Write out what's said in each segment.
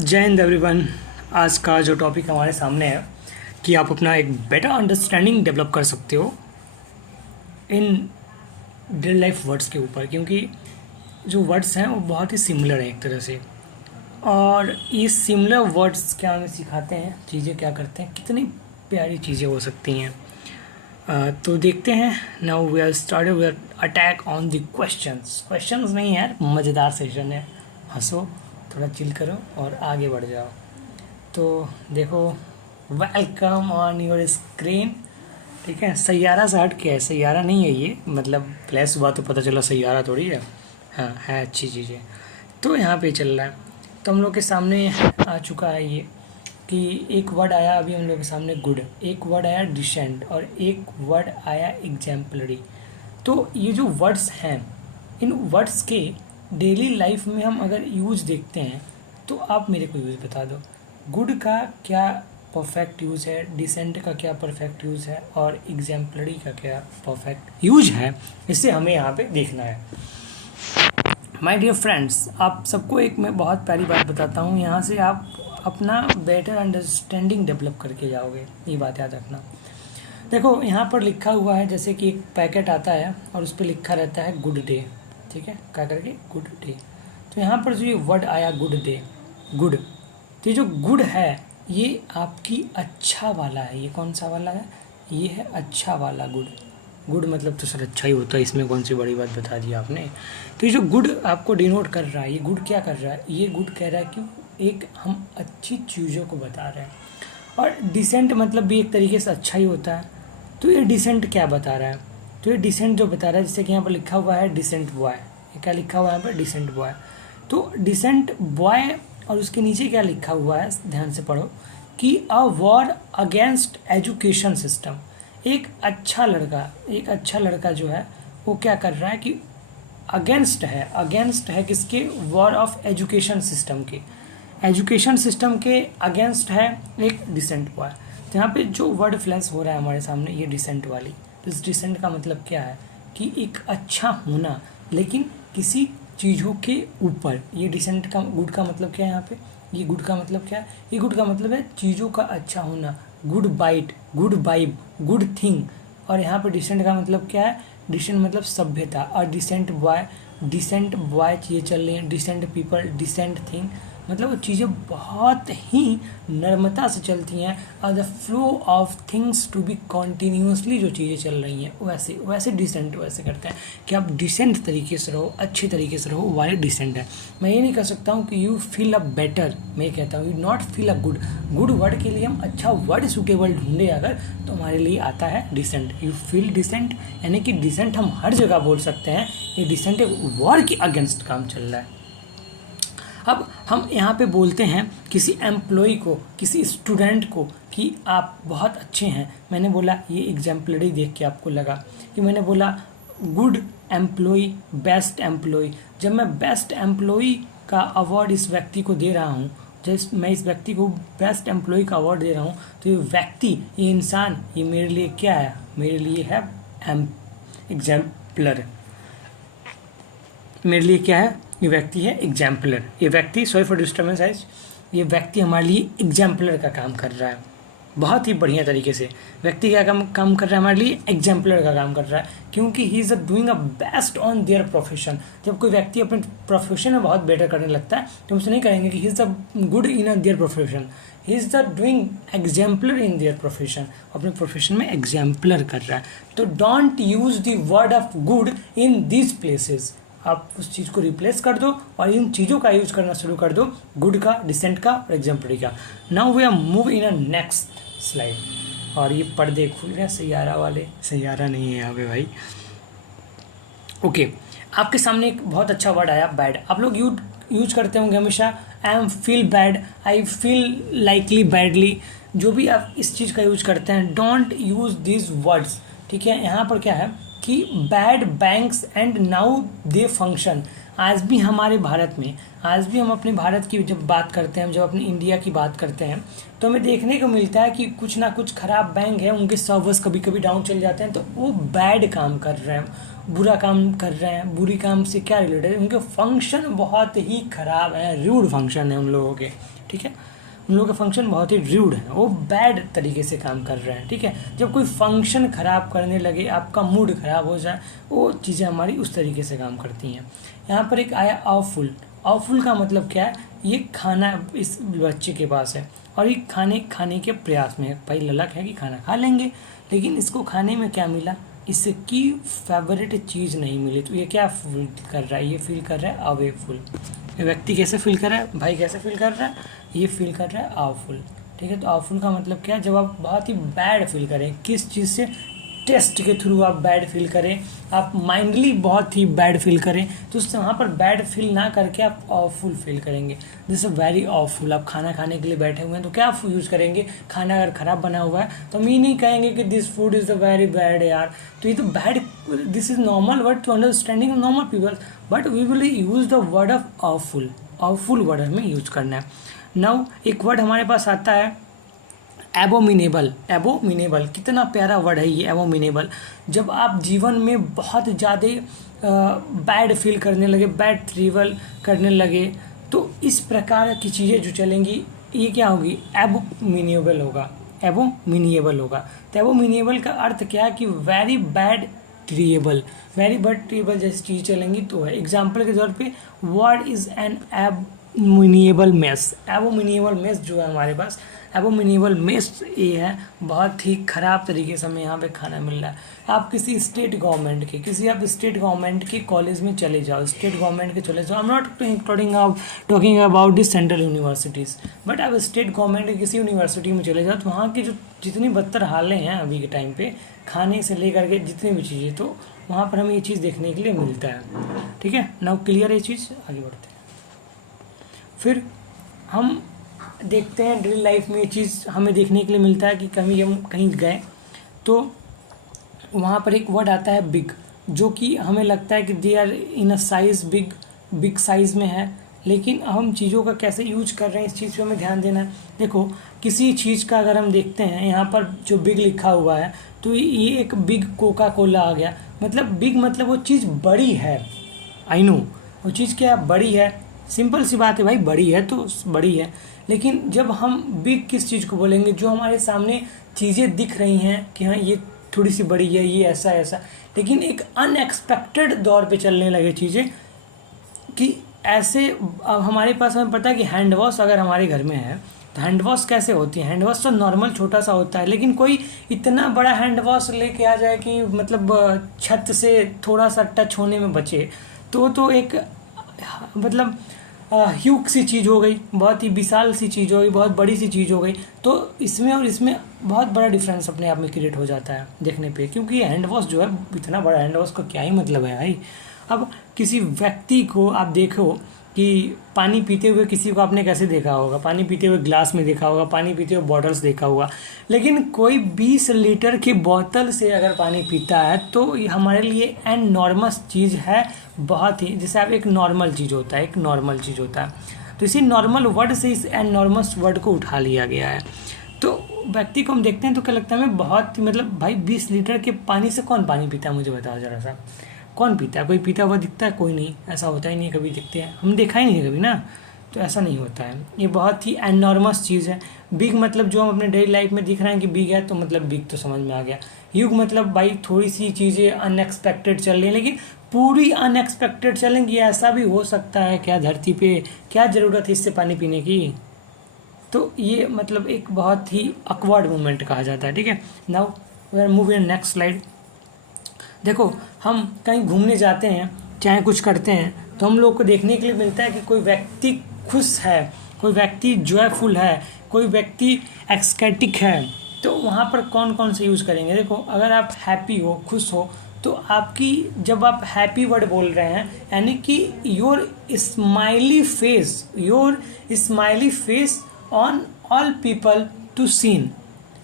जय हिंद एवरीवन। आज का जो टॉपिक हमारे सामने है कि आप अपना एक बेटर अंडरस्टैंडिंग डेवलप कर सकते हो इन रियल लाइफ वर्ड्स के ऊपर, क्योंकि जो वर्ड्स हैं वो बहुत ही सिमिलर हैं एक तरह से। और ये सिमिलर वर्ड्स क्या हमें सिखाते हैं, चीज़ें क्या करते हैं, कितनी प्यारी चीज़ें हो सकती हैं। तो देखते हैं। Now we are started with attack on the questions नहीं यार, मज़ेदार सेशन है, हंसो, थोड़ा चिल करो और आगे बढ़ जाओ। तो देखो, वेलकम ऑन योर स्क्रीन। ठीक है, सैयारा से हट के है, सैयारा नहीं है ये, मतलब फ्लैश हुआ तो पता चला सैयारा थोड़ी है। हाँ है, अच्छी चीज़ें तो यहाँ पे चल रहा है। तो हम लोग के सामने आ चुका है ये कि एक वर्ड आया अभी हम लोग के सामने गुड, एक वर्ड आया डिसेंट और एक वर्ड आया एग्जाम्पलरी। तो ये जो वर्ड्स हैं, इन वर्ड्स के डेली लाइफ में हम अगर यूज देखते हैं तो आप मेरे को यूज़ बता दो। गुड का क्या परफेक्ट यूज़ है, डिसेंट का क्या परफेक्ट यूज़ है और एग्जाम्पलरी का क्या परफेक्ट यूज है, इससे हमें यहाँ पे देखना है। माय डियर फ्रेंड्स, आप सबको एक मैं बहुत प्यारी बात बताता हूँ, यहाँ से आप अपना बेटर अंडरस्टैंडिंग डेवलप करके जाओगे, ये बात याद रखना। देखो यहाँ पर लिखा हुआ है, जैसे कि एक पैकेट आता है और उस पर लिखा रहता है गुड डे। ठीक है, क्या करके गुड डे। तो यहाँ पर जो ये वर्ड आया गुड डे, गुड, तो ये जो गुड है ये आपकी अच्छा वाला है। ये कौन सा वाला है? ये है अच्छा वाला गुड। गुड मतलब तो सर अच्छा ही होता है, इसमें कौन सी बड़ी बात बता दी आपने। तो ये जो गुड आपको डिनोट कर रहा है, ये गुड क्या कर रहा है? ये गुड कह रहा है कि एक हम अच्छी चीज़ों को बता रहे हैं। और डिसेंट मतलब भी एक तरीके से अच्छा ही होता है। तो ये डिसेंट क्या बता रहा है? तो ये डिसेंट जो बता रहा है, जैसे कि यहाँ पर लिखा हुआ है डिसेंट बॉय, ये क्या लिखा हुआ है यहाँ पर? Decent boy. तो डिसेंट बॉय और उसके नीचे क्या लिखा हुआ है, ध्यान से पढ़ो, कि a war against education system. एक अच्छा लड़का जो है वो क्या कर रहा है कि अगेंस्ट है किसके? वॉर ऑफ एजुकेशन सिस्टम के, एजुकेशन सिस्टम के अगेंस्ट है एक डिसेंट बॉय। तो यहाँ पे जो वर्ड फ्लैश हो रहा है हमारे सामने, ये डिसेंट वाली। तो इस डिसेंट का मतलब क्या है कि एक अच्छा होना, लेकिन किसी चीज़ों के ऊपर। ये डिसेंट का गुड का मतलब क्या है यहाँ पे? ये गुड का मतलब क्या है? ये गुड का मतलब है चीज़ों का अच्छा होना, good bite, good vibe, good thing. और यहाँ पे डिसेंट का मतलब क्या है? डिसेंट मतलब सभ्यता। और डिसेंट बॉय चीज़ें चल रही हैं, डिसेंट पीपल, डिसेंट थिंग, मतलब वो चीज़ें बहुत ही नर्मता से चलती हैं। और the flow of things to be continuously, जो चीज़ें चल रही हैं वैसे डिसेंट वैसे करते हैं कि आप डिसेंट तरीके से रहो, अच्छे तरीके से रहो, वाले डिसेंट है। मैं ये नहीं कह सकता हूँ कि यू फील अ बेटर, मैं कहता हूँ you not feel a good. Good word के लिए हम अच्छा वर्ड सूटेबल ढूंढे अगर, तो हमारे लिए आता है डिसेंट। यू फील डिसेंट, यानी कि डिसेंट हम हर जगह बोल सकते हैं। ये डिसेंट एक वर्ड के अगेंस्ट काम चल रहा है। अब हम यहाँ पे बोलते हैं किसी एम्प्लॉय को, किसी स्टूडेंट को कि आप बहुत अच्छे हैं। मैंने बोला, ये एग्जाम्पलरी देख के आपको लगा कि मैंने बोला गुड एम्प्लॉय, बेस्ट एम्प्लॉय। जब मैं बेस्ट एम्प्लॉय का अवार्ड इस व्यक्ति को दे रहा हूँ, जब मैं इस व्यक्ति को बेस्ट एम्प्लॉय का अवार्ड दे रहा हूँ, तो ये व्यक्ति, ये इंसान, ये मेरे लिए क्या है? मेरे लिए है एग्जाम्पलर। मेरे लिए क्या है? ये व्यक्ति है एग्जाम्पलर। ये व्यक्ति, सॉरी फॉर डिस्टर्बेंस गाइस, ये व्यक्ति हमारे लिए एग्जाम्पलर का काम कर रहा है बहुत ही बढ़िया तरीके से। व्यक्ति क्या काम कर रहा है? हमारे लिए एग्जाम्पलर का काम कर रहा है, क्योंकि he is doing a best on their profession. जब कोई व्यक्ति अपने प्रोफेशन में बहुत बेटर करने लगता है तो हम उसे नहीं कहेंगे कि he is the good in their profession, he is the doing exemplar in their profession, अपने प्रोफेशन में एग्जाम्पलर कर रहा है। तो don't use the word of good in this places. आप उस चीज़ को रिप्लेस कर दो और इन चीज़ों का यूज करना शुरू कर दो, गुड का, डिसेंट का और एग्जाम्पलरी का। Now we are move in a next slide. और ये पर्दे खुल गए सैयारा वाले, सैयारा नहीं है यहाँ पे भाई। ओके, आपके सामने एक बहुत अच्छा वर्ड आया बैड। आप लोग यूज करते होंगे हमेशा, I am feel bad, I feel likely badly. जो भी आप इस चीज़ का यूज करते हैं, डोंट यूज दिस वर्ड्स। ठीक है, यहाँ पर क्या है कि bad banks and now they function. आज भी हमारे भारत में, आज भी हम अपने भारत की जब बात करते हैं, जब अपनी इंडिया की बात करते हैं, तो हमें देखने को मिलता है कि कुछ ना कुछ खराब बैंक है, उनके सर्वर्स कभी कभी डाउन चल जाते हैं, तो वो बैड काम कर रहे हैं, बुरा काम कर रहे हैं। बुरी काम से क्या रिलेटेड है? उनके फंक्शन बहुत ही खराब है, रूड फंक्शन है उन लोगों के, ठीक है। उन लोगों का फंक्शन बहुत ही र्यूड है, वो बैड तरीके से काम कर रहे हैं, ठीक है। जब कोई फंक्शन ख़राब करने लगे, आपका मूड ख़राब हो जाए, वो चीज़ें हमारी उस तरीके से काम करती हैं। यहाँ पर एक आया ऑफुल। ऑफुल का मतलब क्या है, ये खाना इस बच्चे के पास है और ये खाने के प्रयास में है। भाई ललक है कि खाना खा लेंगे, लेकिन इसको खाने में क्या मिला, इसकी फेवरेट चीज़ नहीं मिली, तो ये क्या फील कर रहा है, ये फील कर रहा है अवेफुल। ये व्यक्ति कैसे फील कर रहा है, भाई कैसे फील कर रहा है, ये फील कर रहा है आवफुल, ठीक है। तो आवफुल का मतलब क्या है, जब आप बहुत ही बैड फील करें, किस चीज़ से, टेस्ट के थ्रू आप बैड फील करें, आप माइंडली बहुत ही बैड फील करें, तो उससे वहाँ पर बैड फील ना करके आप ऑफुल फील करेंगे। जैसे वेरी ऑफुल, आप खाना खाने के लिए बैठे हुए हैं तो क्या यूज़ करेंगे, खाना अगर ख़राब बना हुआ है तो हम ये नहीं कहेंगे कि this food is the very bad यार, तो ये तो bad, this is normal word to understanding normal people, but we will use the word of awful. Awful word हमें यूज करना है। नाउ एक वर्ड हमारे पास आता है एबोमिनेबल। एबोमिनेबल कितना प्यारा वर्ड है ये एबोमिनेबल। जब आप जीवन में बहुत ज़्यादा बैड फील करने लगे, बैड ट्रीवल करने लगे, तो इस प्रकार की चीज़ें जो चलेंगी ये क्या होगी, एबोमिनेबल होगा, एबोमिनेबल होगा। तो एबोमिनेबल का अर्थ क्या है कि वेरी बैड ट्रीएबल, वेरी बैड ट्रीएबल जैसी चीज़ चलेंगी तो है। एग्जाम्पल के तौर पे what is an abominable mess. Abominable mess जो है हमारे पास, एबोमिनेबल मेस ये है, बहुत ही ख़राब तरीके से हमें यहाँ पे खाना मिल रहा है। आप किसी स्टेट गवर्नमेंट के, किसी आप स्टेट गवर्नमेंट के कॉलेज में चले जाओ, स्टेट गवर्नमेंट के चले जाओ, I am not talking about this central universities, but आप स्टेट गवर्नमेंट के किसी यूनिवर्सिटी में चले जाओ तो वहाँ की जो जितनी बदतर हालें हैं अभी के टाइम पे, खाने से लेकर के जितनी भी चीज़ें, तो वहाँ पर हमें ये चीज़ देखने के लिए मिलता है, ठीक है। नाउ क्लियर है चीज़, आगे बढ़ते हैं। फिर हम देखते हैं डेली लाइफ में ये चीज़ हमें देखने के लिए मिलता है कि कभी हम कहीं गए तो वहाँ पर एक वर्ड आता है बिग, जो कि हमें लगता है कि they are in a size big size में है, लेकिन हम चीज़ों का कैसे यूज कर रहे हैं इस चीज़ पे हमें ध्यान देना है। देखो किसी चीज़ का अगर हम देखते हैं यहाँ पर जो बिग लिखा हुआ है, तो ये एक बिग कोका कोला आ गया, मतलब बिग मतलब वो चीज़ बड़ी है। आई नो वो चीज़ क्या बड़ी है, सिंपल सी बात है भाई, बड़ी है तो बड़ी है। लेकिन जब हम बिग किस चीज़ को बोलेंगे, जो हमारे सामने चीज़ें दिख रही हैं कि हाँ ये थोड़ी सी बड़ी है, ये ऐसा ऐसा, लेकिन एक अनएक्सपेक्टेड दौर पे चलने लगे चीज़ें कि ऐसे। अब हमारे पास हमें पता है कि हैंड वॉश अगर हमारे घर में है तो हैंड वॉश कैसे होती है, हैंड वॉश तो नॉर्मल छोटा सा होता है, लेकिन कोई इतना बड़ा हैंड वॉश लेके आ जाए कि मतलब छत से थोड़ा सा टच होने में बचे, तो एक मतलब ह्यूज सी चीज़ हो गई, बहुत ही विशाल सी चीज़ हो गई, बहुत बड़ी सी चीज़ हो गई। तो इसमें और इसमें बहुत बड़ा डिफरेंस अपने आप में क्रिएट हो जाता है देखने पे, क्योंकि ये हैंड वॉश जो है, इतना बड़ा हैंड वॉश का क्या ही मतलब है भाई। अब किसी व्यक्ति को आप देखो कि पानी पीते हुए, किसी को आपने कैसे देखा होगा, पानी पीते हुए ग्लास में देखा होगा, पानी पीते हुए बॉटल्स देखा होगा, लेकिन कोई 20 लीटर की बोतल से अगर पानी पीता है तो ये हमारे लिए एनॉर्मस चीज़ है, बहुत ही, जैसे आप एक नॉर्मल चीज़ होता है, एक नॉर्मल चीज़ होता है, तो इसी नॉर्मल वर्ड से इस एनॉर्मस वर्ड को उठा लिया गया है। तो व्यक्ति को हम देखते हैं तो क्या लगता है हमें, बहुत मतलब भाई 20 लीटर के पानी से कौन पानी पीता है, मुझे बताओ ज़रा सा, कौन पीता है, कोई पीता हुआ दिखता है, कोई नहीं, ऐसा होता ही नहीं, कभी दिखते हैं हम, देखा ही नहीं है कभी ना, तो ऐसा नहीं होता है। ये बहुत ही एनॉर्मस चीज़ है। बिग मतलब जो हम अपने डेली लाइफ में दिख रहे हैं कि बिग है, तो मतलब बिग तो समझ में आ गया। ह्यूज मतलब भाई थोड़ी सी चीज़ें अनएक्सपेक्टेड चल रही हैं, लेकिन पूरी अनएक्सपेक्टेड चलेंगी, ऐसा भी हो सकता है क्या धरती पे, क्या ज़रूरत है इससे पानी पीने की, तो ये मतलब एक बहुत ही अकवर्ड मोमेंट कहा जाता है, ठीक है। Now we are moving next slide. देखो हम कहीं घूमने जाते हैं, चाहे कुछ करते हैं, तो हम लोग को देखने के लिए मिलता है कि कोई व्यक्ति खुश है, कोई व्यक्ति जॉयफुल है, कोई व्यक्ति एक्सटेटिक है, तो वहाँ पर कौन कौन से यूज़ करेंगे। देखो अगर आप हैप्पी हो, खुश हो, तो आपकी, जब आप हैप्पी वर्ड बोल रहे हैं, यानी कि your smiley face on all people to seen,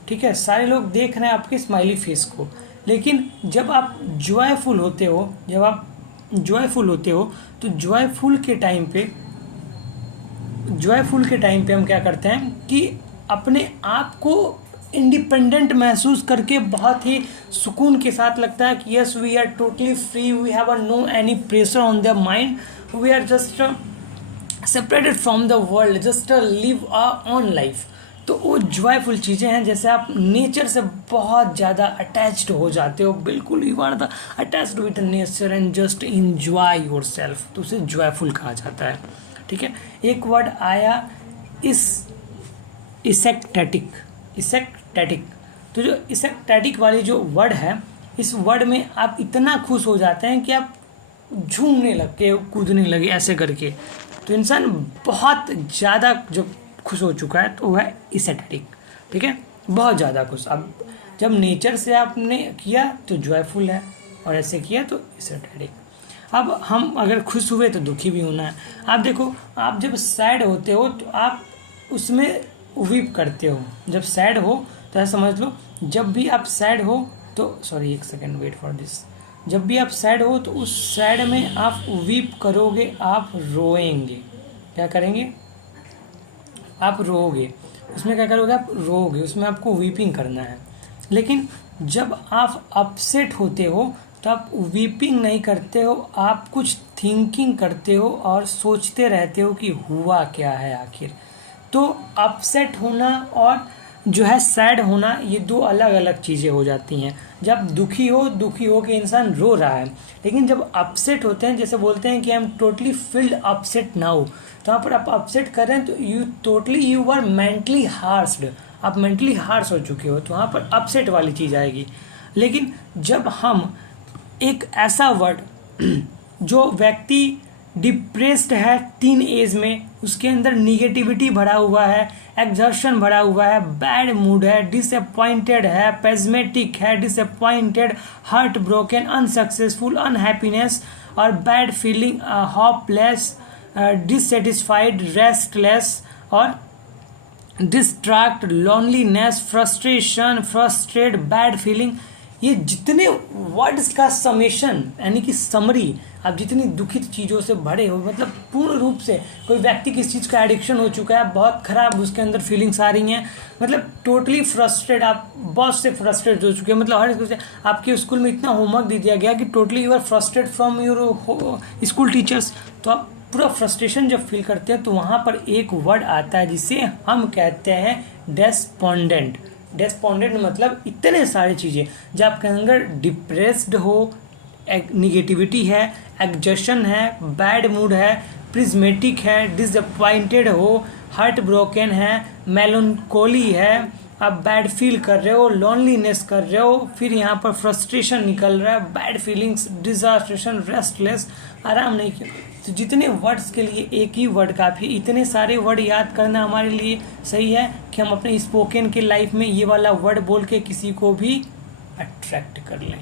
ठीक है, सारे लोग देख रहे हैं आपके स्माइली फेस को। लेकिन जब आप जॉयफुल होते हो, तो जॉयफुल के टाइम पे हम क्या करते हैं कि अपने आप को इंडिपेंडेंट महसूस करके बहुत ही सुकून के साथ लगता है कि yes we are totally free, we have no any pressure on the mind, we are just separated from the world, just live a on life. तो वो जॉयफुल चीज़ें हैं, जैसे आप नेचर से बहुत ज़्यादा अटैच्ड हो जाते हो, बिल्कुल you are the attached with nature and just enjoy yourself, तो उसे जॉयफुल कहा जाता है। ठीक है, एक वर्ड आया इसेक्टेटिक। इसेक्टेटिक, तो जो इसेक्टेटिक वाली जो वर्ड है, इस वर्ड में आप इतना खुश हो जाते हैं कि आप झूमने लगे, कूदने लगे ऐसे करके। तो इंसान बहुत ज़्यादा जब खुश हो चुका है तो वह है इसेक्टेटिक। ठीक है, बहुत ज़्यादा खुश। अब जब नेचर से आपने किया तो जॉयफुल है, और ऐसे किया तो इसेक्टेटिक। अब हम अगर खुश हुए तो दुखी भी होना है। आप देखो, आप जब सैड होते हो तो आप उसमें वीप करते हो। जब सैड हो तो ऐसा समझ लो, जब भी आप सैड हो तो, सॉरी एक सेकेंड वेट फॉर दिस, जब भी आप सैड हो तो उस सैड में आप वीप करोगे, आप रोएंगे। क्या करेंगे? आप रोओगे। उसमें क्या करोगे? आप रोओगे, उसमें आपको वीपिंग करना है। लेकिन जब आप अपसेट होते हो तो आप वीपिंग नहीं करते हो, आप कुछ थिंकिंग करते हो और सोचते रहते हो कि हुआ क्या है आखिर। तो अपसेट होना और जो है सैड होना, ये दो अलग अलग चीज़ें हो जाती हैं। जब दुखी हो के इंसान रो रहा है, लेकिन जब अपसेट होते हैं, जैसे बोलते हैं कि I am totally field upset now, तो यहाँ पर आप अपसेट कर रहे हैं तो यू आर मेंटली हार्स्ड, आप मेंटली हार्स हो चुके हो, तो वहाँ पर अपसेट वाली चीज़ आएगी। लेकिन जब हम एक ऐसा वर्ड जो व्यक्ति डिप्रेस्ड है टीन एज में, उसके अंदर निगेटिविटी भरा हुआ है, एग्जर्शन भरा हुआ है, बैड मूड है, डिसअपॉइंटेड है, पेस्मेटिक है, disappointed, heart broken, unsuccessful, unhappiness और bad feeling, hopeless, dissatisfied, restless और distract, loneliness, frustration, frustrate, bad feeling, ये जितने वर्ड्स का समेशन यानी कि समरी, आप जितनी दुखित चीज़ों से भरे हो, मतलब पूर्ण रूप से कोई व्यक्ति किस चीज़ का एडिक्शन हो चुका है, बहुत खराब उसके अंदर फीलिंग्स आ रही हैं, मतलब टोटली फ्रस्ट्रेट, आप बहुत से फ्रस्ट्रेट हो चुके हैं, मतलब हर एक से आपके स्कूल में इतना होमवर्क दे दिया गया कि totally you are frustrate from your school teachers. तो आप पूरा फ्रस्ट्रेशन जब फील करते हैं तो वहाँ पर एक वर्ड आता है जिसे हम कहते हैं डेस्पोंडेंट। डेस्पोंडेंट मतलब इतने सारी चीज़ें जब आपके अंदर डिप्रेस्ड हो, निगेटिविटी है, एग्जशन है, बैड मूड है, प्रिज्मेटिक है, डिसअपॉइंटेड हो, हार्ट ब्रोकन है, मेलनकोली है, आप बैड फील कर रहे हो, लोनलीनेस कर रहे हो, फिर यहाँ पर फ्रस्ट्रेशन निकल रहा है, बैड फीलिंग्स, डिजास्ट्रेशन, रेस्टलेस, आराम नहीं किया। तो जितने वर्ड्स के लिए एक ही वर्ड काफ़ी, इतने सारे वर्ड याद करना हमारे लिए सही है कि हम अपने स्पोकन के लाइफ में ये वाला वर्ड बोल के किसी को भी अट्रैक्ट कर लें।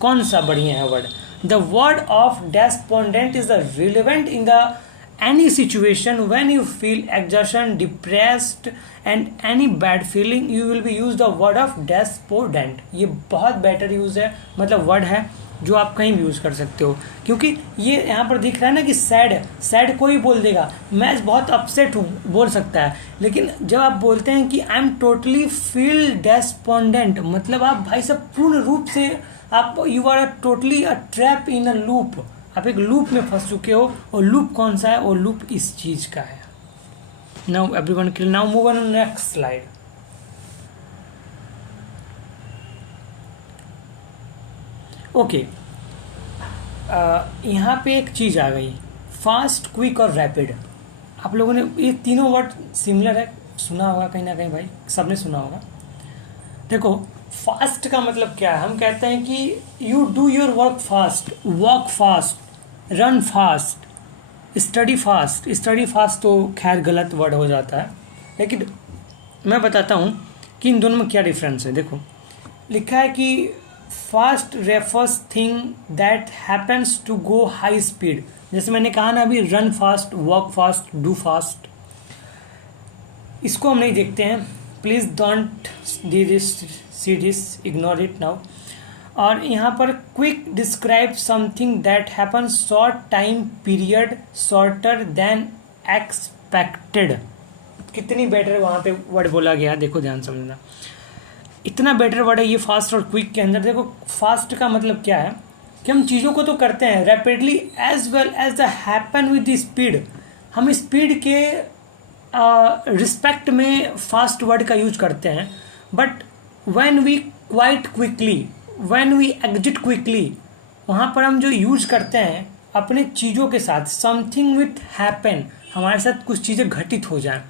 कौन सा बढ़िया है word? The word of despondent is the relevant in the any situation when you feel exhaustion, depressed and any bad feeling, you will be use the word of despondent। ये बहुत बेटर यूज़ है, मतलब word है जो आप कहीं भी use कर सकते हो, क्योंकि ये यहाँ पर दिख रहा है ना कि सैड है, सैड कोई बोल देगा मैं बहुत अपसेट हूँ बोल सकता है, लेकिन जब आप बोलते हैं कि I am totally feel despondent, मतलब आप भाई साहब पूर्ण रूप से आप you are totally a trap in a loop, आप एक लूप में फंस चुके हो। और लूप कौन सा है? और लूप इस चीज का है। Now everyone can now move on next slide. Okay, यहाँ पे एक चीज आ गई, फास्ट, क्विक और रैपिड। आप लोगों ने ये तीनों वर्ड सिमिलर है, सुना होगा कहीं ना कहीं, भाई सबने सुना होगा। देखो फास्ट का मतलब क्या है? हम कहते हैं कि you do your work fast, walk fast, run fast, study fast. Study fast तो खैर गलत वर्ड हो जाता है, लेकिन मैं बताता हूँ कि इन दोनों में क्या डिफरेंस है। देखो लिखा है कि fast refers thing that happens to go high speed. जैसे मैंने कहा ना अभी, run fast, walk fast, do fast. इसको हम नहीं देखते हैं, please don't see this, ignore it now. और यहाँ पर quick describe something that happen short time period, shorter than expected. कितनी बेटर वहाँ पे वर्ड बोला गया, देखो ध्यान समझना, इतना बेटर वर्ड है ये फास्ट और क्विक के अंदर। देखो फास्ट का मतलब क्या है कि हम चीज़ों को तो करते हैं rapidly as well as the happen with the speed. हम स्पीड के रिस्पेक्ट में फास्ट वर्ड का यूज करते हैं, but when we quite quickly, when we exit quickly, वहाँ पर हम जो यूज करते हैं अपने चीज़ों के साथ, समथिंग विथ हैपन, हमारे साथ कुछ चीज़ें घटित हो जाएं,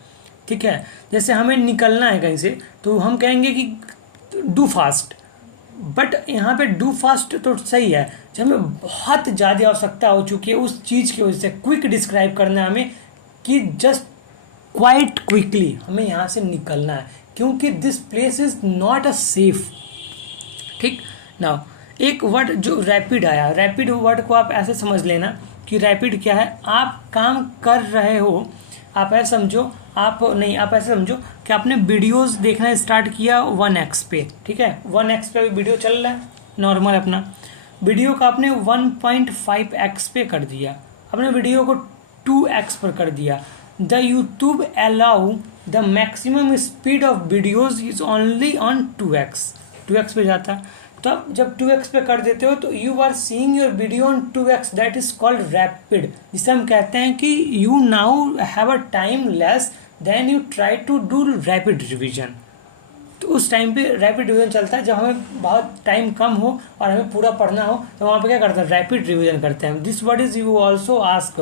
ठीक है। जैसे हमें निकलना है कहीं से, तो हम कहेंगे कि डू फास्ट, बट यहाँ पे डू फास्ट तो सही है, जब हमें बहुत ज़्यादा आवश्यकता हो चुकी है उस चीज़ की वजह से, क्विक डिस्क्राइब करना है हमें कि जस्ट क्वाइट क्विकली हमें यहाँ से निकलना है, क्योंकि this place is not a safe. ठीक ना। एक वर्ड जो रैपिड आया, रैपिड वर्ड को आप ऐसे समझ लेना कि रैपिड क्या है, आप काम कर रहे हो, आप ऐसे समझो, आप ऐसे समझो कि आपने वीडियोस देखना स्टार्ट किया 1x पे, ठीक है, 1x पे वीडियो चल रहा है नॉर्मल अपना, वीडियो का आपने 1.5x पे कर दिया, अपने वीडियो को 2x पर कर दिया। The YouTube allow the maximum speed of videos is only on 2x पे जाता है। तो अब जब 2x पे कर देते हो तो you are seeing your video on 2x, that is called rapid, जिसे हम कहते हैं कि you now have a time less than you try to do rapid revision. तो उस टाइम पे रैपिड रिविजन चलता है, जब हमें बहुत टाइम कम हो और हमें पूरा पढ़ना हो, तो वहाँ पे क्या करते हैं, रैपिड रिविजन करते हैं। This word is you also ask,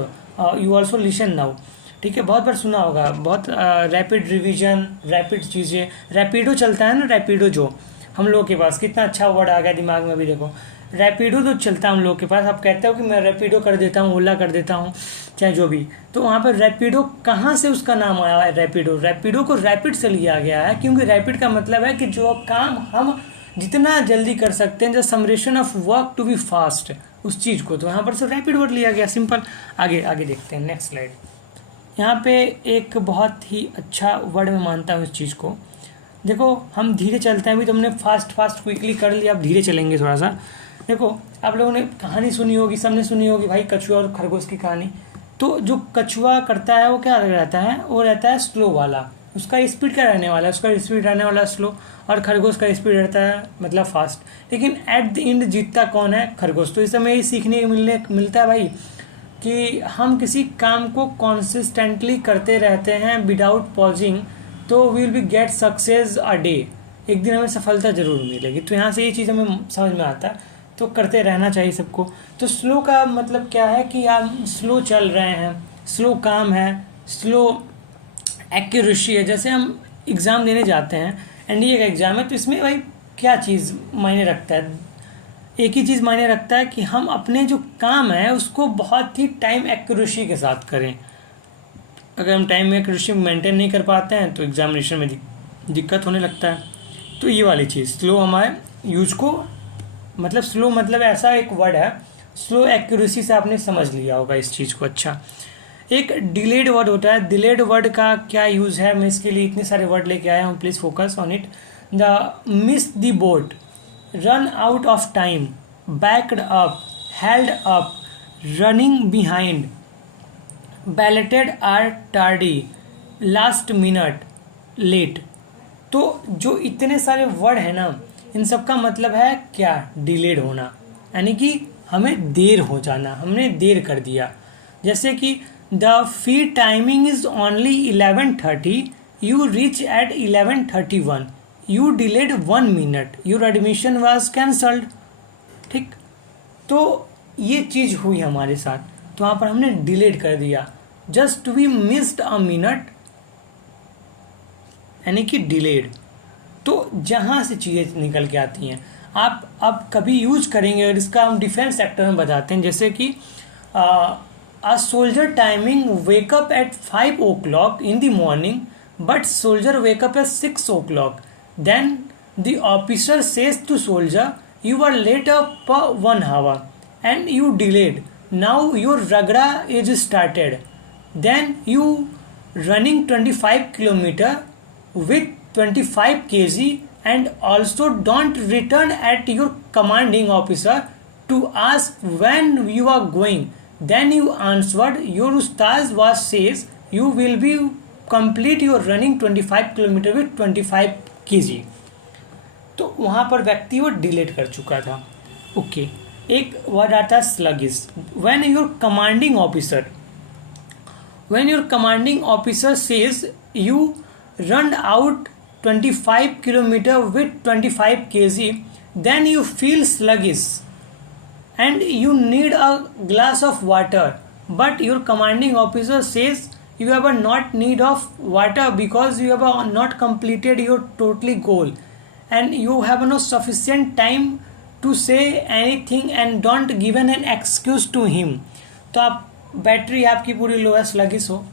you also listen now, ठीक है, बहुत बार सुना होगा, बहुत रैपिड रिविजन, रैपिड चीज़ें, रैपिडो चलता है ना, रैपिडो जो हम लोगों के पास, कितना अच्छा वर्ड आ गया दिमाग में अभी देखो, रैपिडो तो चलता है हम लोगों के पास। आप कहते हो कि मैं रैपिडो कर देता हूँ, ओला कर देता हूँ, चाहे जो भी, तो वहाँ पर रैपिडो कहाँ से उसका नाम आया है, रैपिडो, रैपिडो को रैपिड से लिया गया है, क्योंकि रैपिड का मतलब है कि जो काम हम जितना जल्दी कर सकते हैं, the summation of work to be fast, उस चीज़ को, तो यहाँ पर से रैपिड वर्ड लिया गया, सिंपल। आगे आगे देखते हैं, नेक्स्ट स्लाइड। यहाँ पे एक बहुत ही अच्छा वर्ड मैं मानता हूँ इस चीज़ को, देखो हम धीरे चलते हैं, अभी तुमने फास्ट क्विकली कर लिया, अब धीरे चलेंगे थोड़ा सा। देखो आप लोगों ने कहानी सुनी होगी, सबने सुनी होगी भाई, कछुआ और खरगोश की कहानी। तो जो कछुआ करता है वो क्या रहता है, वो रहता है स्लो वाला, उसका स्पीड क्या रहने वाला है, उसका स्पीड रहने वाला स्लो, और खरगोश का स्पीड रहता है मतलब फास्ट। लेकिन एट द एंड जीतता कौन है, खरगोश। तो इस समय यही सीखने मिलता है भाई कि हम किसी काम को कॉन्सिस्टेंटली करते रहते हैं विदाउट पॉजिंग, तो will be get success a day, एक दिन हमें सफलता जरूर मिलेगी। तो यहाँ से ये चीज़ हमें समझ में आता है, तो करते रहना चाहिए सबको। तो स्लो का मतलब क्या है कि आप स्लो चल रहे हैं, स्लो काम है, स्लो एक्यूरेसी है। जैसे हम एग्ज़ाम देने जाते हैं, एनडीए का एग्ज़ाम है, तो इसमें भाई क्या चीज़ मायने रखता है, एक ही चीज़ मायने रखता है कि हम अपने जो काम है उसको बहुत ही टाइम एक्यूरेसी के साथ करें। अगर हम टाइम एक्यूरेसी मेंटेन नहीं कर पाते हैं तो एग्जामिनेशन में दिक्कत होने लगता है। तो ये वाली चीज़ स्लो हमारे यूज को, मतलब स्लो मतलब ऐसा एक वर्ड है, स्लो एक्यूरेसी से आपने समझ लिया होगा इस चीज़ को। अच्छा, एक डिलेड वर्ड होता है, डिलेड वर्ड का क्या यूज़ है, मैं इसके लिए इतने सारे वर्ड लेके आया हूँ, please focus on it. The miss the boat, run out of time, backed up, held up, running behind, belated or tardy, last minute, late. तो जो इतने सारे वर्ड हैं ना, इन सब का मतलब है क्या, डिलेड होना, यानी कि हमें देर हो जाना, हमने देर कर दिया। जैसे कि the fee timing is only 11:30, you reach at 11:31, you delayed 1 minute, your admission was cancelled. ठीक, तो ये चीज़ हुई हमारे साथ, तो वहाँ पर हमने डिलेड कर दिया, just we missed a minute, यानी कि डिलेड। तो जहाँ से चीज़ें निकल के आती हैं, आप अब कभी यूज करेंगे, और इसका हम डिफेंस सेक्टर में बताते हैं। जैसे कि a soldier timing wake up at 5 o'clock in the morning, but soldier wake up at 6 o'clock, then the officer says to soldier, you are late up 1 hour and you delayed, now your ragda is started, then you running 25 kilometer with 25 kg, and also don't return at your commanding officer to ask when you are going, then you answered, your ustaz was says you will be complete your running 25 kilometer with 25 kg। तो वहाँ पर व्यक्ति वो delete कर चुका था। Okay, एक word आता है sluggish, when your commanding officer when your commanding officer says you run out 25 kilometer with 25 kg, then you feel sluggish and you need a glass of water, but your commanding officer says you have a not need of water because you have not completed your totally goal and you have no sufficient time to say anything and don't given an excuse to him. तो आप battery आपकी पूरी लो है, sluggish हो,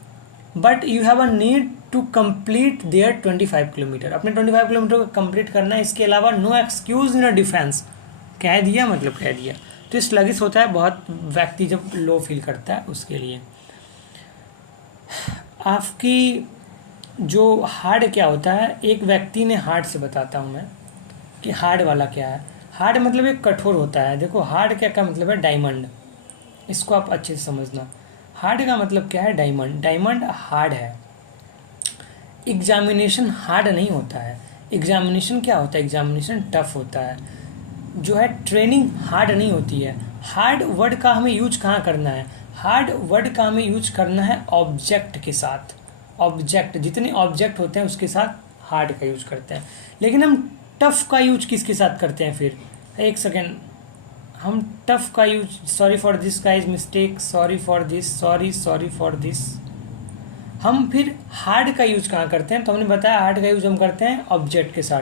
but you have a need to complete their 25 kilometre, अपने 25 kilometre को complete करना है, इसके अलावा no excuse in a defence. कह दिया मतलब कह दिया। तो इस स्लगिश होता है बहुत व्यक्ति जब लो फील करता है उसके लिए। आपकी जो हार्ड क्या होता है, एक व्यक्ति ने हार्ड से बताता हूँ मैं कि हार्ड वाला क्या है। हार्ड मतलब एक कठोर होता है। देखो हार्ड क्या मतलब है, डायमंड, इसको आप अच्छे से समझना। हार्ड का मतलब क्या है, डायमंड। डायमंड हार्ड है। एग्जामिनेशन हार्ड नहीं होता है। एग्जामिनेशन क्या होता है, एग्जामिनेशन टफ होता है। जो है ट्रेनिंग हार्ड नहीं होती है। हार्ड वर्ड का हमें यूज कहाँ करना है, हार्ड वर्ड का हमें यूज करना है ऑब्जेक्ट के साथ। ऑब्जेक्ट, जितने ऑब्जेक्ट होते हैं उसके साथ हार्ड का यूज करते हैं। लेकिन हम टफ का यूज किसके साथ करते हैं फिर, एक सेकेंड, हम टफ का use, sorry for this guys mistake, sorry for this, हम फिर हार्ड का यूज कहाँ करते हैं, तो हमने बताया हार्ड का यूज हम करते हैं ऑब्जेक्ट के साथ।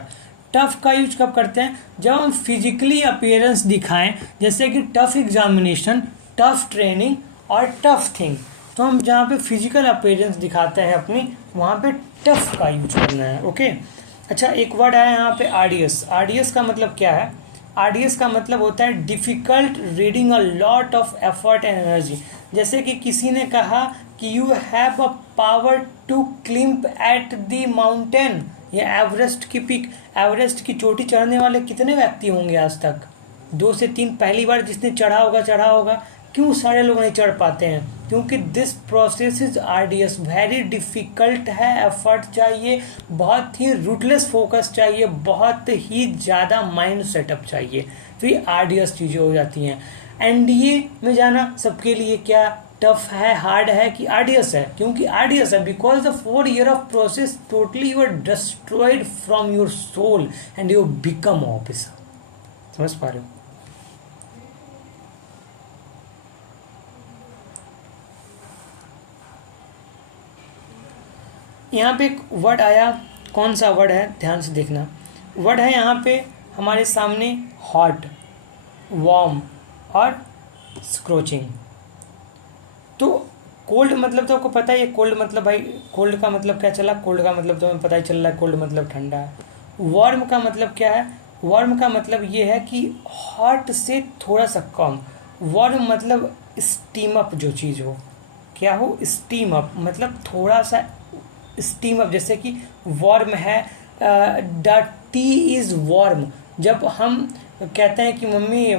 टफ का यूज कब करते हैं, जब हम फिजिकली अपीयरेंस दिखाएं, जैसे कि टफ एग्जामिनेशन, टफ ट्रेनिंग और टफ थिंग। तो हम जहाँ पे फिजिकल अपीयरेंस दिखाते हैं अपनी, वहाँ पे टफ का यूज करना है। ओके, अच्छा एक वर्ड है यहाँ पे आरडीएस। आरडीएस का मतलब क्या है, आरडीएस का मतलब होता है difficult reading a lot of effort and energy. जैसे कि किसी ने कहा कि you have a power to climb at the mountain, या एवरेस्ट की पीक, एवरेस्ट की चोटी चढ़ने वाले कितने व्यक्ति होंगे आज तक, 2 से 3, पहली बार जिसने चढ़ा होगा। क्यों सारे लोग नहीं चढ़ पाते हैं, क्योंकि this process is RDS, very difficult है, एफर्ट चाहिए, बहुत ही रूटलेस फोकस चाहिए, बहुत ही ज़्यादा माइंड सेटअप चाहिए, तो ये आरडीएस चीज़ें हो जाती हैं। एनडीए में जाना सबके लिए क्या टफ है, हार्ड है कि आरडीएस है, क्योंकि आरडीएस है because the 4 year of process totally you are destroyed from your soul and you become officer. समझ पा रहे हो? यहाँ पे एक वर्ड आया, कौन सा वर्ड है ध्यान से देखना। वर्ड है यहाँ पे हमारे सामने हॉट, वार्म और स्क्रोचिंग। तो कोल्ड मतलब तो आपको पता ही है, कोल्ड मतलब भाई, कोल्ड का मतलब क्या चला, कोल्ड का मतलब तो हमें पता ही चल रहा है, कोल्ड मतलब ठंडा है। वार्म का मतलब क्या है, वार्म का मतलब ये है कि हॉट से थोड़ा सा कम। वार्म मतलब स्टीम अप जो चीज़ हो, क्या हो, स्टीम अप मतलब थोड़ा सा स्टीम अप। जैसे कि वार्म है, द टी इज़ वार्म। जब हम कहते हैं कि mummy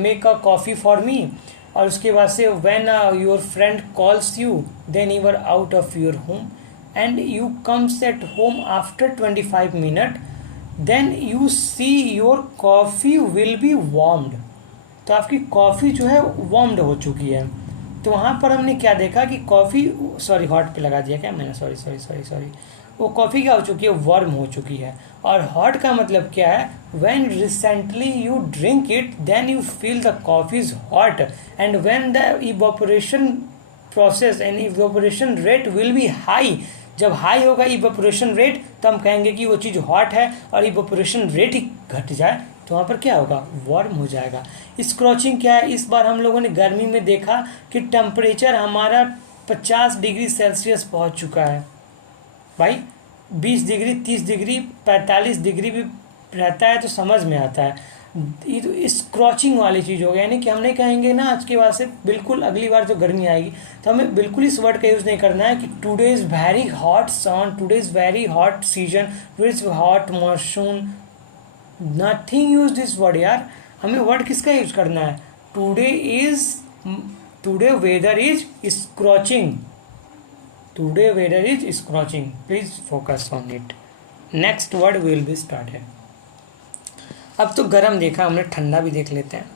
make a coffee for me, और उसके बाद से when your friend calls you then you are out of your home and you comes at home after 25 minute, then you see your coffee will be warmed. तो आपकी coffee जो है warmed हो चुकी है। तो वहाँ पर हमने क्या देखा कि कॉफ़ी, सॉरी हॉट पे लगा दिया क्या मैंने, सॉरी, वो कॉफ़ी क्या हो चुकी है, वार्म हो चुकी है। और हॉट का मतलब क्या है, when recently you drink it then you feel the coffee is hot and when the evaporation process and evaporation rate will be high. जब हाई होगा इवोपोरेशन रेट तो हम कहेंगे कि वो चीज़ हॉट है, और इवोपोरेशन रेट ही घट जाए तो वहाँ पर क्या होगा, वार्म हो जाएगा। स्क्रॉचिंग क्या है, इस बार हम लोगों ने गर्मी में देखा कि टेम्परेचर हमारा 50 डिग्री सेल्सियस पहुँच चुका है भाई। 20 डिग्री, 30 डिग्री, 45 डिग्री भी रहता है तो समझ में आता है। ये तो स्क्रॉचिंग वाली चीज़ हो गया, यानी कि हम नहीं कहेंगे ना आज के बाद से, बिल्कुल अगली बार जो गर्मी आएगी तो हमें बिल्कुल इस वर्ड का यूज़ नहीं करना है कि today is very hot sun, today is very hot season, today is hot monsoon, nothing use this word यार। हमें वर्ड किसका यूज करना है, today weather is scorching, today weather is scorching, please focus on it. Next word will be started. अब तो गर्म देखा हमने, ठंडा भी देख लेते हैं।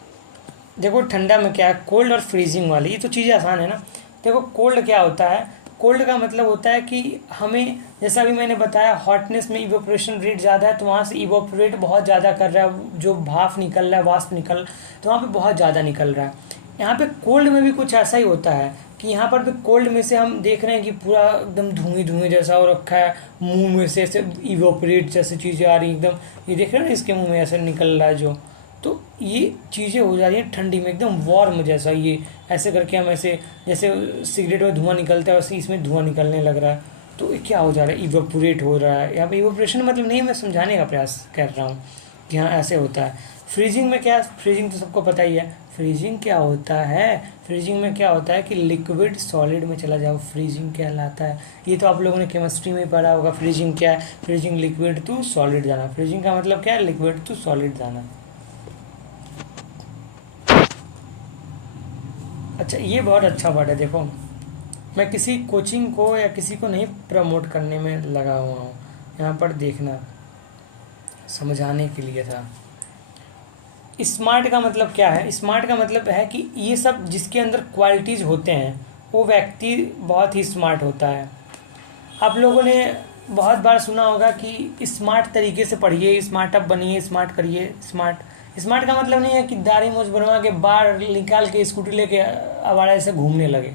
देखो ठंडा में क्या है, कोल्ड और फ्रीजिंग वाली, ये तो चीज़ें आसान है ना। देखो कोल्ड क्या होता है, कोल्ड का मतलब होता है कि हमें, जैसा अभी मैंने बताया, हॉटनेस में इवोपरेशन रेट ज़्यादा है तो वहाँ से इवोपरेट बहुत ज़्यादा कर रहा है, जो भाप निकल रहा है, वाष्प निकल, तो वहाँ पे बहुत ज़्यादा निकल रहा है। यहाँ पे कोल्ड में भी कुछ ऐसा ही होता है कि यहाँ पर भी कोल्ड में से हम देख रहे हैं कि पूरा एकदम धुआं धुआं जैसा हो रखा है, मुंह में से ऐसे इवोपरेट जैसी चीज़ें आ रही एकदम, ये देख रहे हैं ना इसके मुंह में ऐसे निकल रहा है जो, तो ये चीज़ें हो जा रही हैं ठंडी में एकदम वार्म जैसा, ये ऐसे करके हम ऐसे, जैसे सिगरेट में धुआं निकलता है वैसे इसमें धुआं निकलने लग रहा है। तो ये क्या हो जा रहा है, इवोपरेट हो रहा है। यहाँ पे इवोपरेशन मतलब नहीं, मैं समझाने का प्रयास कर रहा हूँ कि हाँ ऐसे होता है। फ्रीजिंग में क्या, फ्रीजिंग तो सबको पता ही है। फ्रीजिंग क्या होता है, फ्रीजिंग में क्या होता है कि लिक्विड सॉलिड में चला जाओ, फ्रीजिंग कहलाता है। ये तो आप लोगों ने केमिस्ट्री में पढ़ा होगा, फ्रीजिंग क्या है, फ्रीजिंग लिक्विड टू सॉलिड जाना। फ्रीजिंग का मतलब क्या है, लिक्विड टू सॉलिड जाना। अच्छा ये बहुत अच्छा वर्ड है, देखो मैं किसी कोचिंग को या किसी को नहीं प्रमोट करने में लगा हुआ हूँ, यहाँ पर देखना समझाने के लिए था। स्मार्ट का मतलब क्या है, स्मार्ट का मतलब है कि ये सब जिसके अंदर क्वालिटीज़ होते हैं वो व्यक्ति बहुत ही स्मार्ट होता है। आप लोगों ने बहुत बार सुना होगा कि स्मार्ट तरीके से पढ़िए, स्मार्ट अप बनिए, स्मार्ट करिए। स्मार्ट, स्मार्ट का मतलब नहीं है कि दाढ़ी मूछ बनवा के बाहर निकाल के स्कूटी लेके आवारा से घूमने लगे।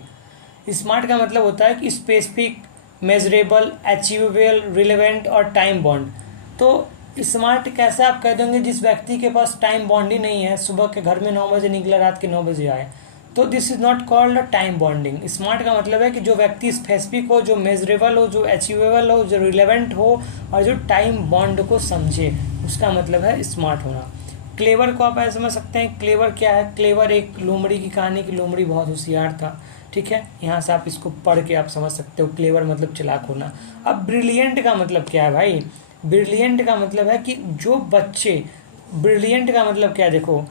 स्मार्ट का मतलब होता है कि स्पेसिफिक, मेजरेबल, अचीवेबल, रिलेवेंट और टाइम बॉन्ड। तो स्मार्ट कैसे आप कह देंगे जिस व्यक्ति के पास टाइम बॉन्ड ही नहीं है, सुबह के घर में 9 बजे निकला रात के 9 बजे आए, तो this is not called a time bonding. Smart का मतलब है कि जो व्यक्ति स्पेसिफिक हो, जो मेजरेबल हो, जो अचीवेबल हो, जो रिलेवेंट हो और जो टाइम बॉन्ड को समझे, उसका मतलब है स्मार्ट होना। क्लेवर को आप ऐसे समझ सकते हैं, क्लेवर क्या है, क्लेवर एक लोमड़ी की कहानी, की लोमड़ी बहुत होशियार था, ठीक है, यहाँ से आप इसको पढ़ के आप समझ सकते हो, क्लेवर मतलब चालाक होना। अब ब्रिलियंट का मतलब क्या है भाई, ब्रिलियंट का मतलब है कि जो बच्चे, ब्रिलियंट का मतलब क्या है, देखो